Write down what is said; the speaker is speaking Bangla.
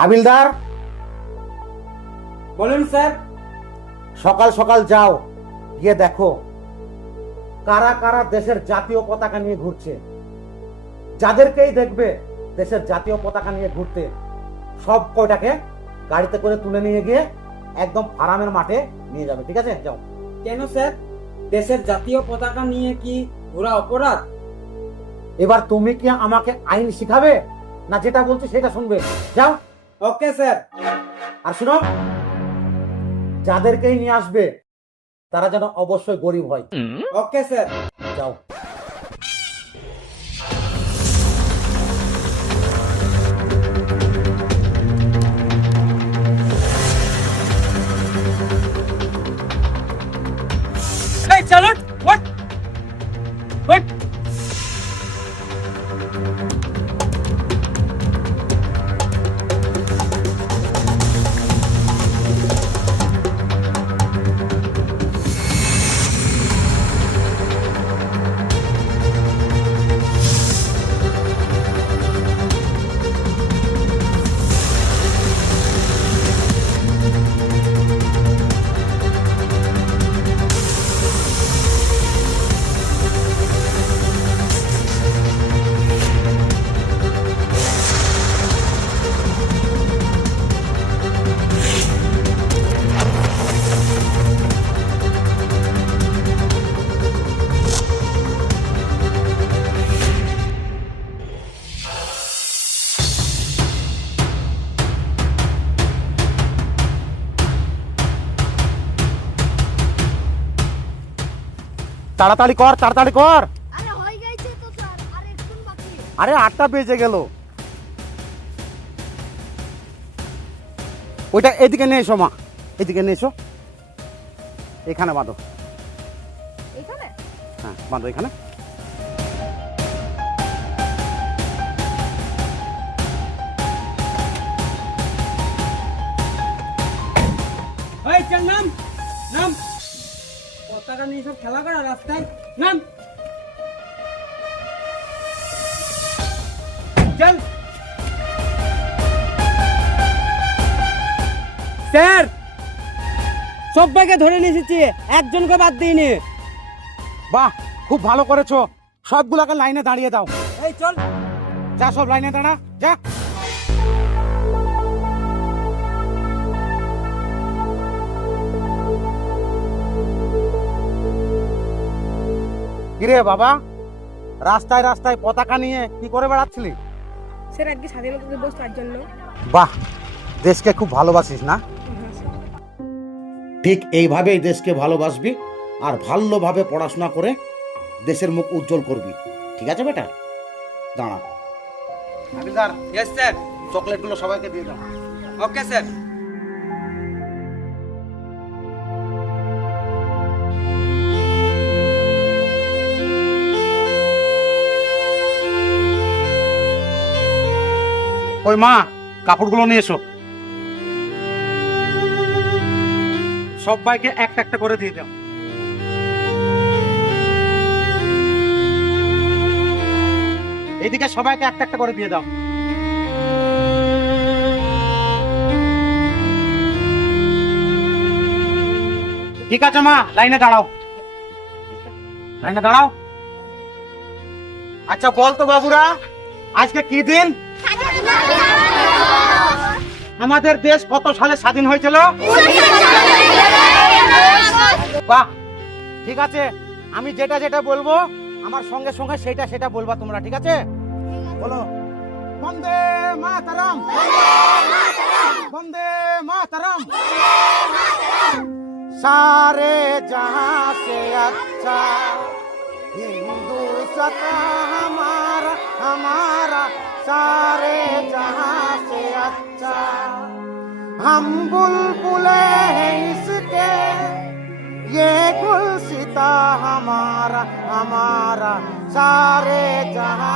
হাবিলদার? বলুন স্যার। সকাল সকাল যাও গিয়ে দেখো কারা কারা দেশের জাতীয় পতাকা নিয়ে ঘুরছে। যাদেরকেই দেখবে দেশের জাতীয় পতাকা নিয়ে ঘুরতে। সব কয়টাকে গাড়িতে করে তুলে নিয়ে গিয়ে একদম ফার্মের মাঠে নিয়ে যাবে ঠিক আছে? যাও। কেন স্যার? দেশের জাতীয় পতাকা নিয়ে কি ঘোরা অপরাধ? এবার তুমি কি আমাকে আইন শিখাবে? না যেটা বলছি সেটা শুনবে। যাও। ওকে স্যার আর শুনো, যাদেরকেই নিয়ে আসবে, তারা যেন অবশ্যই গরিব হয়। ওকে স্যার যাও। এই চলো হোয়াট হোয়াট তাড়াতাড়ি কর তাড়াতাড়ি কর। আরে আটটা বেজে গেল। ওইটা এদিকে নিয়ে এসো মা এদিকে নিয়ে এসো। এখানে বাঁধো। হ্যাঁ বাঁধো এখানে। পতাকা নিয়ে সব খেলা করা রাস্তায়? নাম! চল! স্যার সবাইকে ধরে নিয়ে এসেছি একজনকে বাদ দিইনি। বাহ খুব ভালো করেছ। সবগুলাকে লাইনে দাঁড়িয়ে দাও। এই চল। যা সব লাইনে দাঁড়া যা। কিরে বাবা রাস্তায় রাস্তায় পতাকা নিয়ে কি করে বেড়াচ্ছিলি? স্যার আজকে স্বাধীনতা দিবস তার জন্য। বাহ দেশকে খুব ভালোবাসিস না? ঠিক এইভাবেই দেশকে ভালোবাসবি আর ভালোভাবে পড়াশোনা করে দেশের মুখ উজ্জ্বল করবি। ঠিক আছে বেটা? দাঁড়া। চকলেটগুলো সবাইকে দিয়ে দাও। ওকে স্যার ওই মা, কাপড়গুলো নিয়ে এসো। সবাইকে একটা একটা করে দিয়ে দাও। এইদিকে সবাইকে একটা একটা করে দিয়ে দাও। ঠিক আছে মা, লাইনে দাঁড়াও। লাইনে দাঁড়াও। আচ্ছা বল তো বাবুরা। আজকে কি দিন আমাদের দেশ কত সালে স্বাধীন হয়েছিল বাহ ঠিক আছে আমি যেটা যেটা বলবো আমার সঙ্গে সঙ্গে সেটা সেটা বলবা তোমরা ঠিক আছে বলো বন্দে মাতারাম বন্দে মাতারাম सारे जहां से अच्छा हिंदू सता हमारा हमारा सारे जहाँ से अच्छा। हम बुलबुले हैं इसके। ये गुलसिता हमारा हमारा सारे जहाँ